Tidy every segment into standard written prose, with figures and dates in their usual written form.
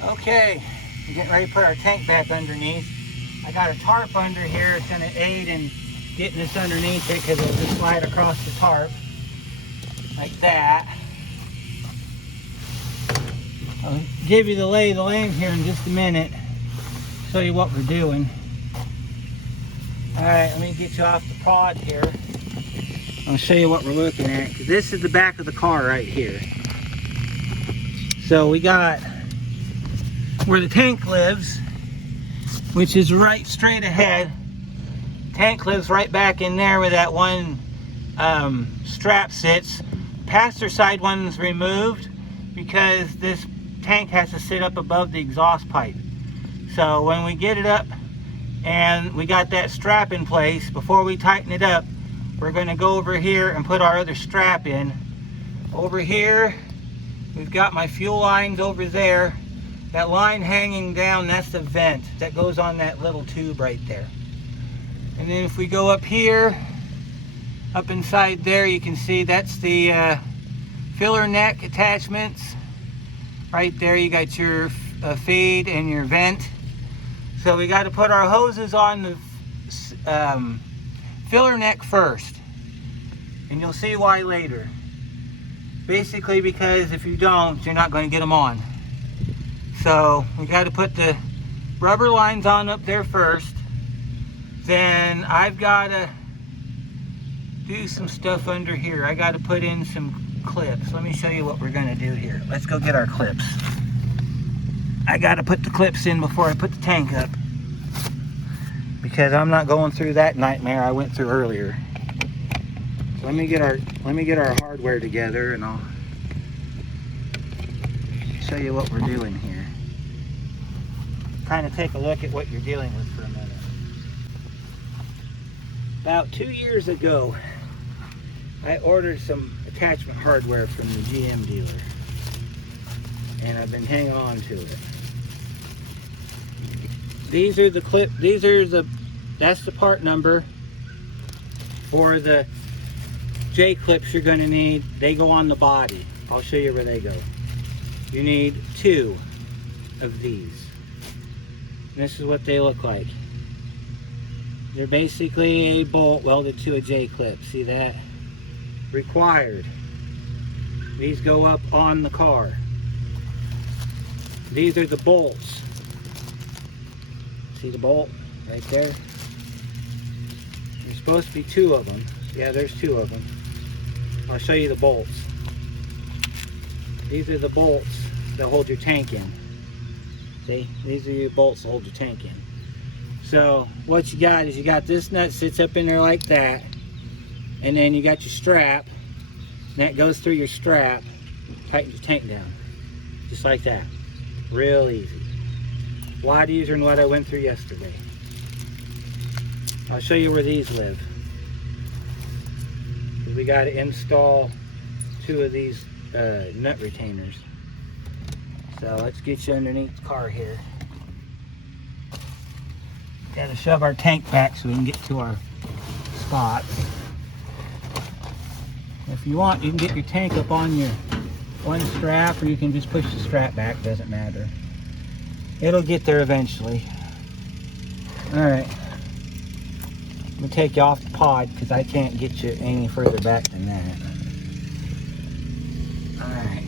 Okay, we're getting ready to put our tank back underneath. I got a tarp under here. It's going to aid in getting this underneath it because it'll just slide across the tarp like that. I'll give you the lay of the land here in just a minute. Show you what we're doing. Alright, let me get you off the pod here. I'll show you what we're looking at. This is the back of the car right here. So we got where the tank lives, which is right straight ahead. Tank lives right back in there where that one strap sits. Passenger side one's removed because this tank has to sit up above the exhaust pipe. So when we get it up and we got that strap in place, before we tighten it up, we're going to go over here and put our other strap in. Over here, we've got my fuel lines over there. That line hanging down, that's the vent that goes on that little tube right there. And then if we go up here, up inside there, you can see that's the filler neck attachments. Right there you got your feed and your vent. So we got to put our hoses on the filler neck first. And you'll see why later. Basically because if you don't, you're not going to get them on. So we got to put the rubber lines on up there first. Then I've got to do some stuff under here. I got to put in some clips. Let me show you what we're going to do here. Let's go get our clips. I got to put the clips in before I put the tank up, because I'm not going through that nightmare I went through earlier. So let me get our hardware together and I'll show you what we're doing here. Kind of take a look at what you're dealing with for a minute. About 2 years ago, I ordered some attachment hardware from the GM dealer, and I've been hanging on to it. These are the clip. That's the part number for the J clips you're going to need. They go on the body. I'll show you where they go. You need 2 of these. This is what they look like. They're basically a bolt welded to a J clip. See that? Required. These go up on the car. These are the bolts. See the bolt right there? There's supposed to be 2 of them. Yeah, there's 2 of them. I'll show you the bolts. These are the bolts that hold your tank in. See? These are your bolts that hold your tank in. So what you got is you got this nut sits up in there like that, and then you got your strap, and that goes through your strap, tighten your tank down, just like that. Real easy. A lot easier than what I went through yesterday. I'll show you where these live. We got to install 2 of these nut retainers. So let's get you underneath the car here. Got to shove our tank back so we can get to our spot. If you want, you can get your tank up on your one strap, or you can just push the strap back, doesn't matter. It'll get there eventually. Alright. I'm going to take you off the pod because I can't get you any further back than that. Alright.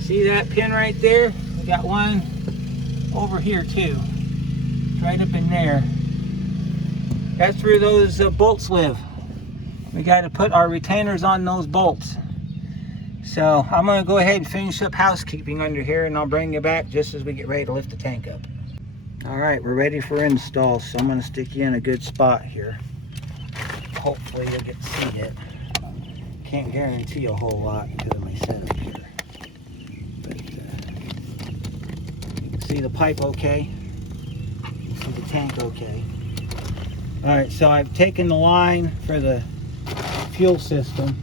See that pin right there? We got one over here too. It's right up in there. That's where those bolts live. We got to put our retainers on those bolts. So I'm going to go ahead and finish up housekeeping under here, and I'll bring you back just as we get ready to lift the tank up. Alright, we're ready for install, so I'm going to stick you in a good spot here. Hopefully you'll get to see it. Can't guarantee a whole lot because of my setup here. But see the pipe okay? See the tank okay? Alright, so I've taken the line for the fuel system.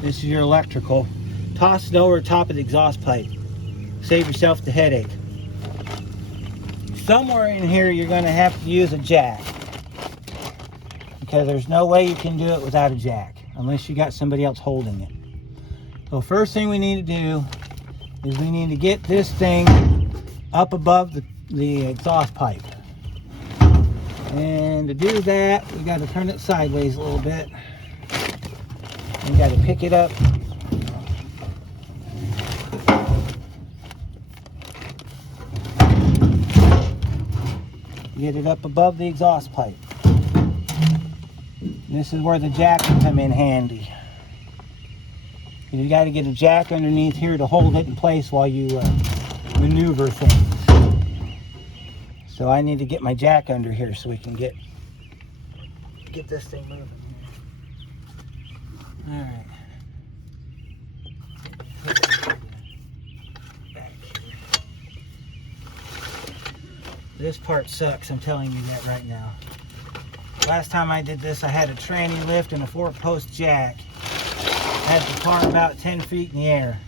This is your electrical. Toss it over the top of the exhaust pipe. Save yourself the headache. Somewhere in here you're going to have to use a jack, because there's no way you can do it without a jack unless you got somebody else holding it. So first thing we need to do is we need to get this thing up above the exhaust pipe. And to do that, we got to turn it sideways a little bit. We got to pick it up. Get it up above the exhaust pipe. This is where the jack can come in handy. You got to get a jack underneath here to hold it in place while you maneuver things. So I need to get my jack under here so we can get this thing moving. All right. Back here. This part sucks, I'm telling you that right now. Last time I did this, I had a tranny lift and a 4-post jack. I had the car about 10 feet in the air.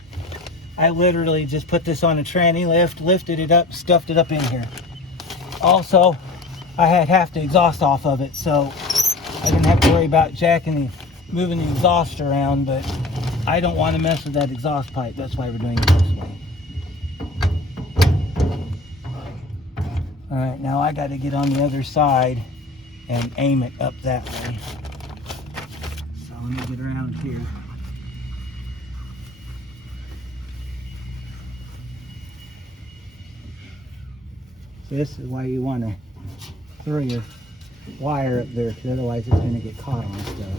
I literally just put this on a tranny lift, lifted it up, stuffed it up in here. Also, I had half the exhaust off of it, so I didn't have to worry about moving the exhaust around, but I don't want to mess with that exhaust pipe. That's why we're doing it this way. All right, now I got to get on the other side and aim it up that way. So let me get around here. This is why you want to throw your wire up there, because otherwise it's going to get caught on stuff.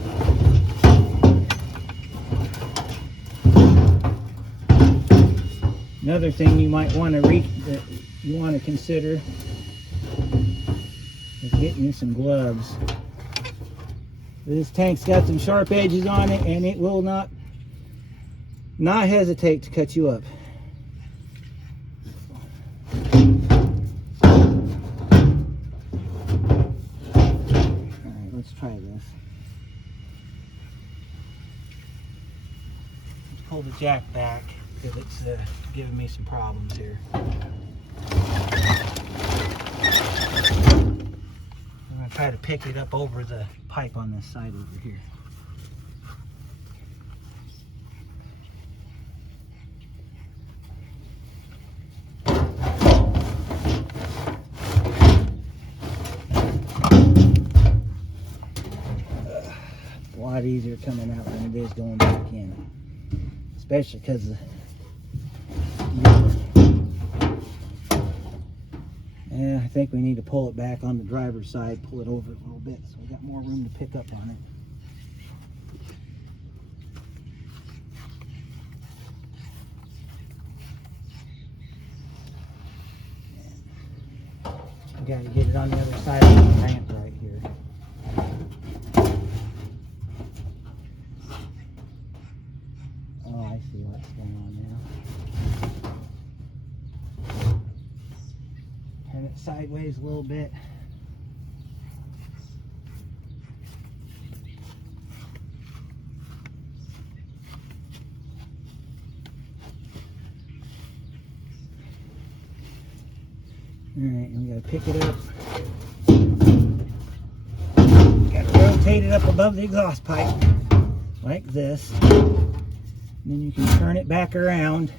Another thing you might want to consider is getting you some gloves. This tank's got some sharp edges on it, and it will not hesitate to cut you up. Alright, let's try this. Let's pull the jack back, because it's giving me some problems here. I'm going to try to pick it up over the pipe on this side over here. A lot easier coming out than it is going back in, especially because I think we need to pull it back on the driver's side, pull it over a little bit so we got more room to pick up on it. We got to get it on the other side of the ramp right here. Oh, I see what's going on now. Turn it sideways a little bit. Alright, and we gotta pick it up. Gotta rotate it up above the exhaust pipe, like this. And then you can turn it back around.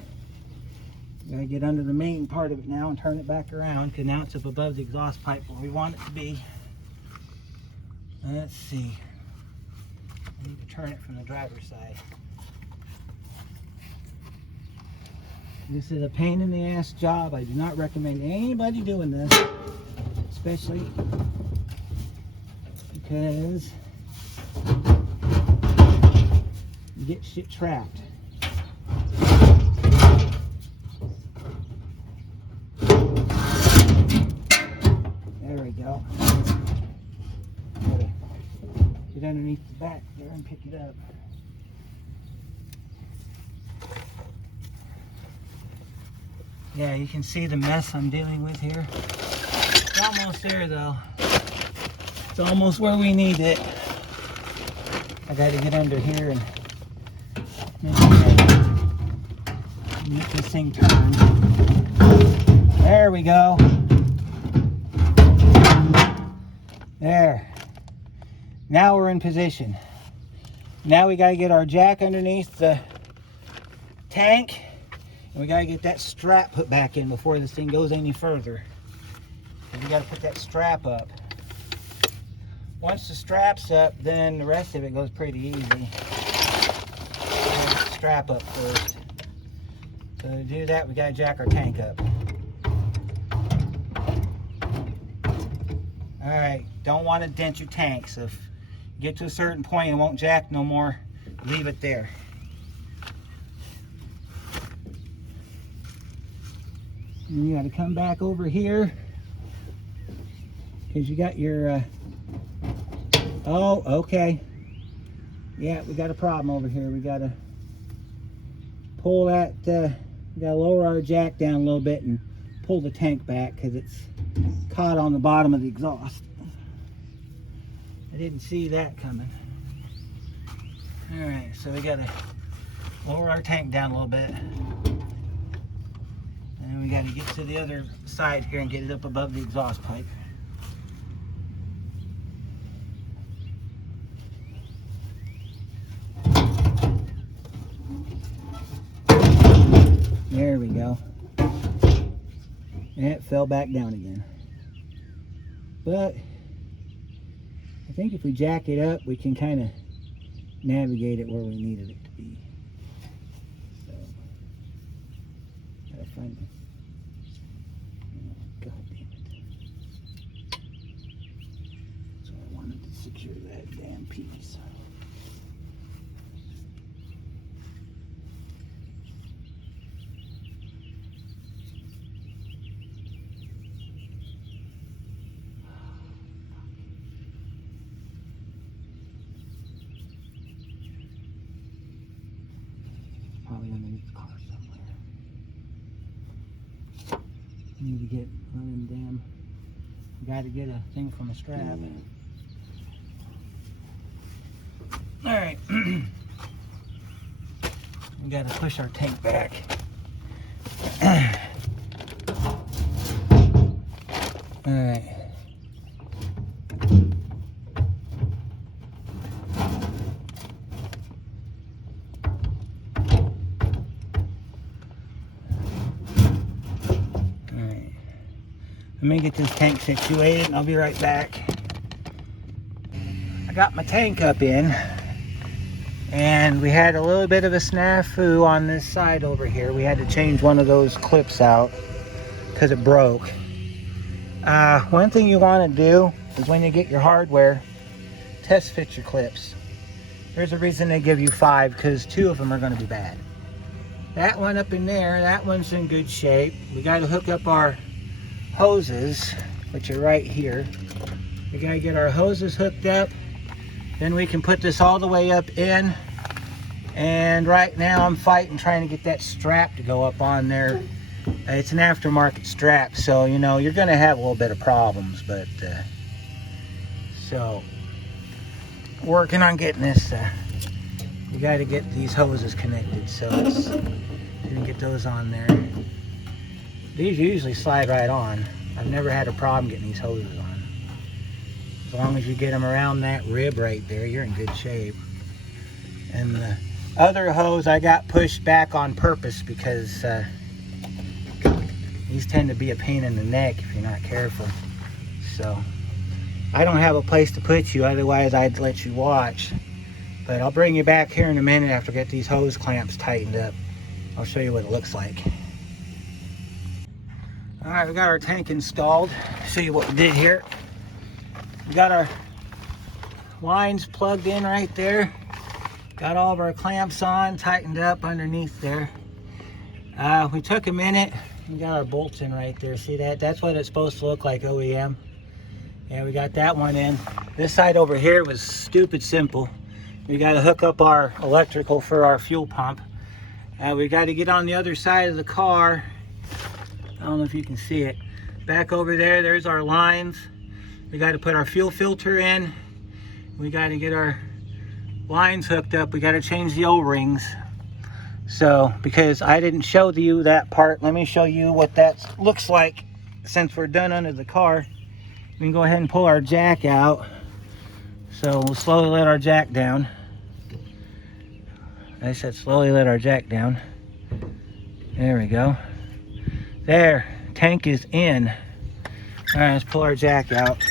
You gotta get under the main part of it now and turn it back around, because now it's up above the exhaust pipe where we want it to be. Let's see. I need to turn it from the driver's side. This is a pain in the ass job. I do not recommend anybody doing this, especially because you get shit trapped. There we go. Gotta get underneath the back there and pick it up. Yeah, you can see the mess I'm dealing with here. It's almost there though. It's almost where we need it. I gotta get under here and make this thing turn. There we go. There. Now we're in position. Now we gotta get our jack underneath the tank And we gotta get that strap put back in before this thing goes any further. And we gotta put that strap up. Once the strap's up, then the rest of it goes pretty easy. Strap up first. So to do that, we gotta jack our tank up. All right, don't want to dent your tank. So if you get to a certain point and won't jack no more, leave it there. And you got to come back over here because you got your. Oh, okay. Yeah, we got a problem over here. We got to pull that. We got to lower our jack down a little bit and pull the tank back because it's caught on the bottom of the exhaust. I didn't see that coming. All right, so we got to lower our tank down a little bit. And we got to get to the other side here and get it up above the exhaust pipe. There we go. And it fell back down again. But I think if we jack it up, we can kind of navigate it where we needed it to be. So, gotta find it. Oh, God damn it. So I wanted to secure that damn piece. Probably underneath the car somewhere. Need to get running damn. Got to get a thing from a strap. All right. We got to push our tank back. All right. Let me get this tank situated and I'll be right back. I got my tank up in and we had a little bit of a snafu on this side over here. We had to change one of those clips out because it broke. One thing you want to do is when you get your hardware, test fit your clips. There's a reason they give you 5 because 2 of them are going to be bad. That one up in there, that one's in good shape. We got to hook up our hoses, which are right here. We gotta get our hoses hooked up, then we can put this all the way up in. And right now I'm fighting trying to get that strap to go up on there. It's an aftermarket strap, so you know you're gonna have a little bit of problems, but so working on getting this. We got to get these hoses connected, so let's get those on there. These usually slide right on. I've never had a problem getting these hoses on. As long as you get them around that rib right there, you're in good shape. And the other hose I got pushed back on purpose because these tend to be a pain in the neck if you're not careful. So I don't have a place to put you, otherwise I'd let you watch. But I'll bring you back here in a minute after I get these hose clamps tightened up. I'll show you what it looks like. All right, we got our tank installed. Show you what we did here. We got our lines plugged in right there. Got all of our clamps on, tightened up underneath there. We took a minute. We got our bolts in right there. See that? That's what it's supposed to look like, OEM. Yeah, we got that one in. This side over here was stupid simple. We got to hook up our electrical for our fuel pump. We got to get on the other side of the car. I don't know if you can see it. Back over there, there's our lines. We got to put our fuel filter in. We got to get our lines hooked up. We got to change the O-rings. So, because I didn't show you that part, let me show you what that looks like since we're done under the car. We can go ahead and pull our jack out. So we'll slowly let our jack down. I said slowly let our jack down. There we go. There, tank is in. All right, let's pull our jack out.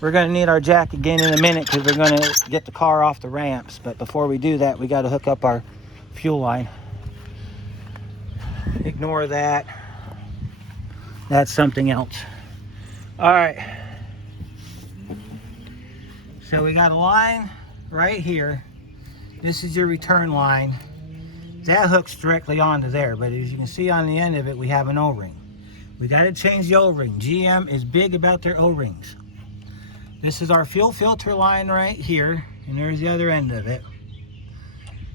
We're gonna need our jack again in a minute because we're gonna get the car off the ramps. But before we do that, we gotta hook up our fuel line. Ignore that. That's something else. All right. So we got a line right here. This is your return line. That hooks directly onto there, but as you can see on the end of it, we have an O-ring. We got to change the O-ring. GM is big about their O-rings. This is our fuel filter line right here, and there's the other end of it.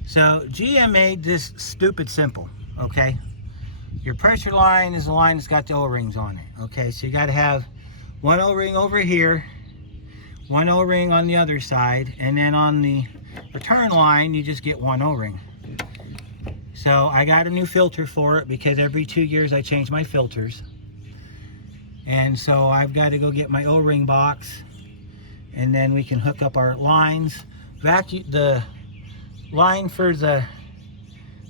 So GM made this stupid simple, okay? Your pressure line is the line that's got the O-rings on it, okay? So you got to have one O-ring over here, one O-ring on the other side, and then on the return line, you just get one O-ring. So I got a new filter for it because every 2 years I change my filters. And so I've got to go get my O-ring box, and then we can hook up our lines. The line for the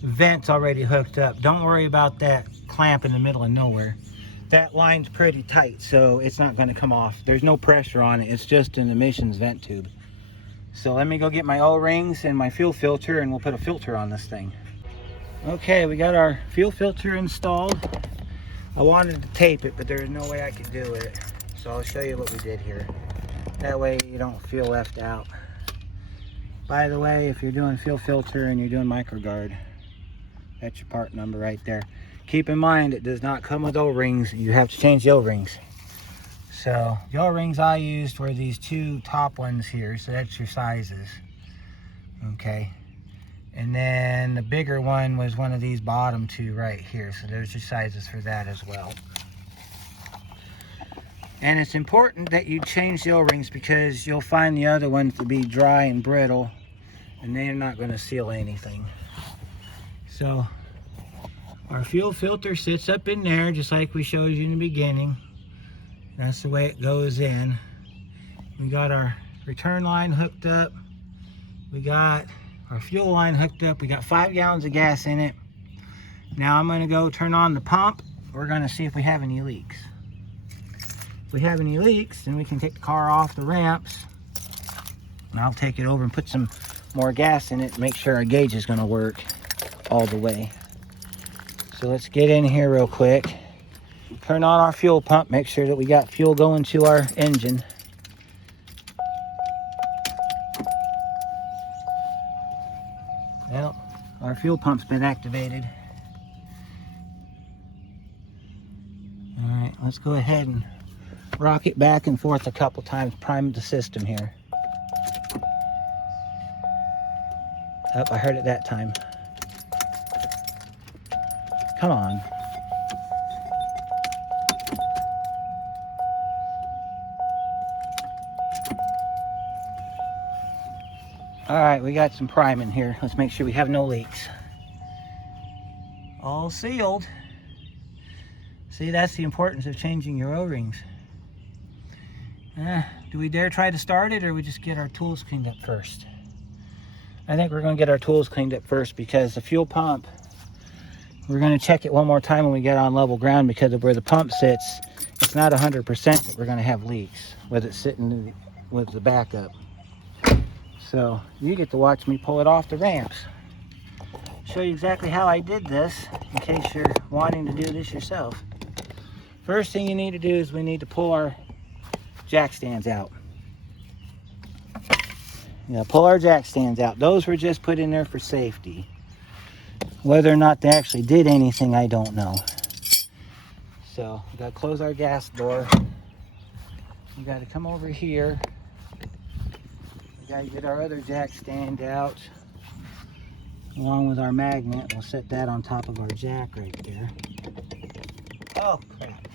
vent's already hooked up. Don't worry about that clamp in the middle of nowhere. That line's pretty tight, so it's not going to come off. There's no pressure on it. It's just an emissions vent tube. So let me go get my O-rings and my fuel filter, and we'll put a filter on this thing. Okay, we got our fuel filter installed. I wanted to tape it, but there's no way I could do it. So I'll show you what we did here. That way you don't feel left out. By the way, if you're doing fuel filter and you're doing microguard, that's your part number right there. Keep in mind, it does not come with O-rings. You have to change the O-rings. So the O-rings I used were these two top ones here, so that's your sizes. Okay. And then the bigger one was one of these bottom two right here. So there's your sizes for that as well. And it's important that you change the O-rings because you'll find the other ones to be dry and brittle, and they're not going to seal anything. So our fuel filter sits up in there just like we showed you in the beginning. That's the way it goes in. We got our return line hooked up. We got our fuel line hooked up. We got 5 gallons of gas in it. Now I'm going to go turn on the pump. We're going to see if we have any leaks. If we have any leaks, then we can take the car off the ramps, and I'll take it over and put some more gas in it and make sure our gauge is going to work all the way. So let's get in here real quick, turn on our fuel pump, make sure that we got fuel going to our engine. Well, our fuel pump's been activated. All right, let's go ahead and rock it back and forth a couple times, prime the system here. Oh, I heard it that time. Come on. All right, we got some priming here. Let's make sure we have no leaks. All sealed. See, that's the importance of changing your O-rings. Do we dare try to start it, or we just get our tools cleaned up first? I think we're going to get our tools cleaned up first, because the fuel pump, we're going to check it one more time when we get on level ground, because of where the pump sits, it's not 100% that we're going to have leaks with it sitting with the backup. So you get to watch me pull it off the ramps. Show you exactly how I did this in case you're wanting to do this yourself. First thing you need to do is we need to pull our jack stands out. Pull our jack stands out. Those were just put in there for safety. Whether or not they actually did anything, I don't know. So we got to close our gas door. We got to come over here. We got to get our other jack stand out along with our magnet. We'll set that on top of our jack right there. Oh crap.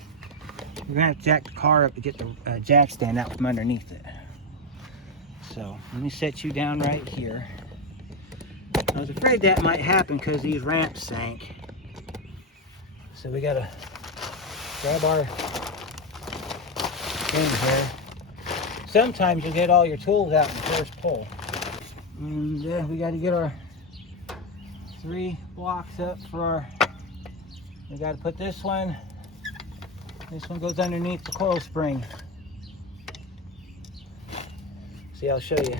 We're going to have to jack the car up to get the jack stand out from underneath it. So let me set you down right here. I was afraid that might happen because these ramps sank. So we got to grab our thing here. Sometimes you get all your tools out in the first pull. And we got to get our 3 blocks up for our We got to put this one goes underneath the coil spring. See, I'll show you.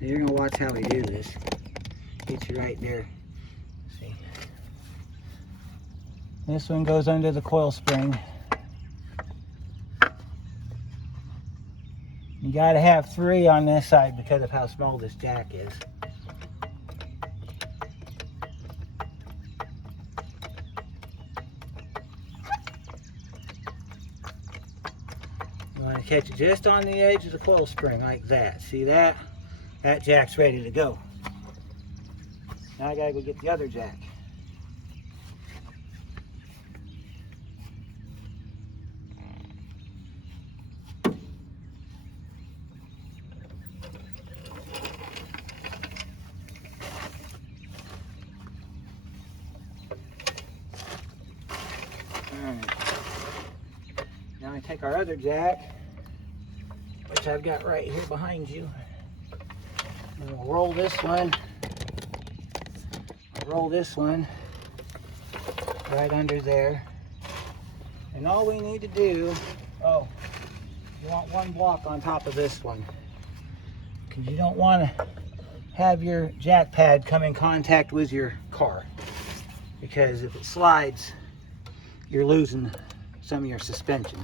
You're gonna watch how we do this. Get you right there. See, this one goes under the coil spring. You got to have 3 on this side because of how small this jack is. You want to catch it just on the edge of the coil spring like that. See that? That jack's ready to go. Now I gotta go get the other jack. Now I take our other jack, which I've got right here behind you, and we'll roll this one right under there. And all we need to do, you want 1 block on top of this one, because you don't want to have your jack pad come in contact with your car, because if it slides, you're losing some of your suspension.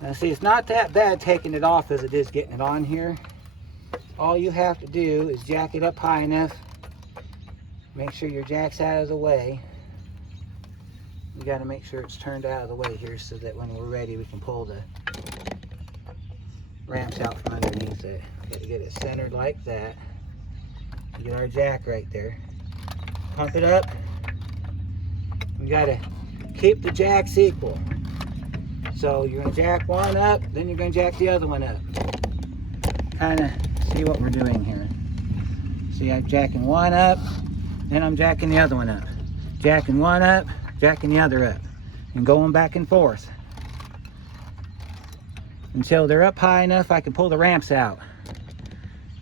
Now see, it's not that bad taking it off as it is getting it on here. All you have to do is jack it up high enough. Make sure your jack's out of the way. You got to make sure it's turned out of the way here so that when we're ready we can pull the ramps out from underneath it. Got to get it centered like that. Get our jack right there. Pump it up. We got to keep the jacks equal. So you're going to jack one up, then you're going to jack the other one up. Kind of see what we're doing here. See, I'm jacking one up, then I'm jacking the other one up. Jacking one up, jacking the other up. And going back and forth. Until they're up high enough I can pull the ramps out.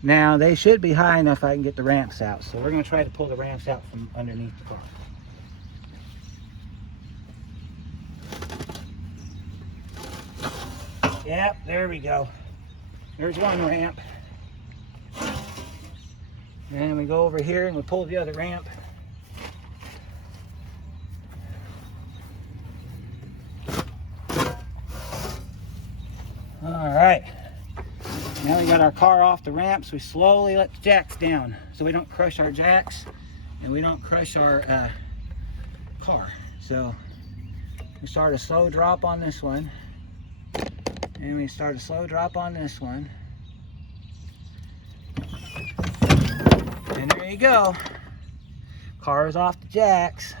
Now they should be high enough I can get the ramps out. So we're going to try to pull the ramps out from underneath the car. Yep, there we go. There's one ramp. And we go over here and we pull the other ramp. All right. Now we got our car off the ramps. We slowly let the jacks down so we don't crush our jacks and we don't crush our car. So we start a slow drop on this one. And we start a slow drop on this one. And there you go. Car is off the jacks.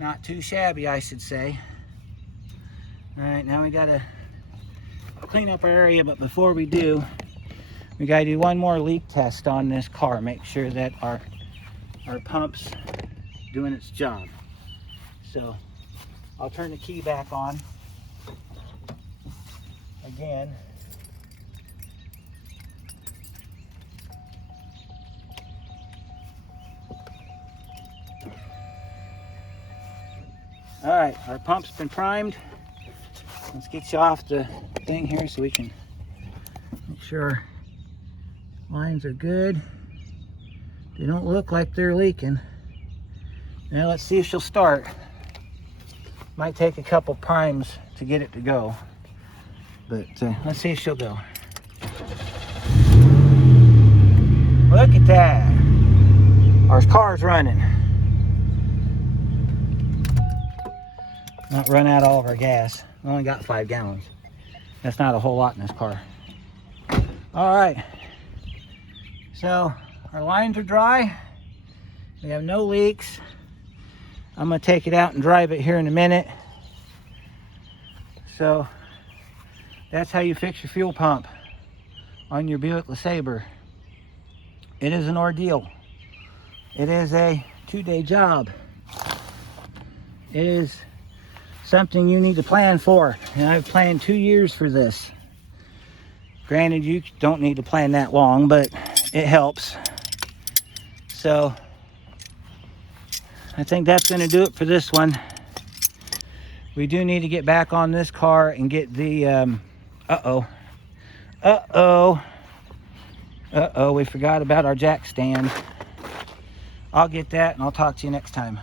Not too shabby, I should say. All right, now we gotta clean up our area, but before we do, we gotta do one more leak test on this car. Make sure that our pump's doing its job. So I'll turn the key back on. Again. All right, our pump's been primed. Let's get you off the thing here so we can make sure our lines are good. They don't look like they're leaking. Now let's see if she'll start. Might take a couple primes to get it to go. But let's see if she'll go. Look at that. Our car's running. Not run out all of our gas. We only got 5 gallons. That's not a whole lot in this car. All right. So our lines are dry. We have no leaks. I'm going to take it out and drive it here in a minute. So that's how you fix your fuel pump on your Buick LeSabre. It is an ordeal. It is a 2-day job. It is something you need to plan for. And I've planned 2 years for this. Granted, you don't need to plan that long, but it helps. So I think that's going to do it for this one. We do need to get back on this car and get the, we forgot about our jack stand. I'll get that and I'll talk to you next time.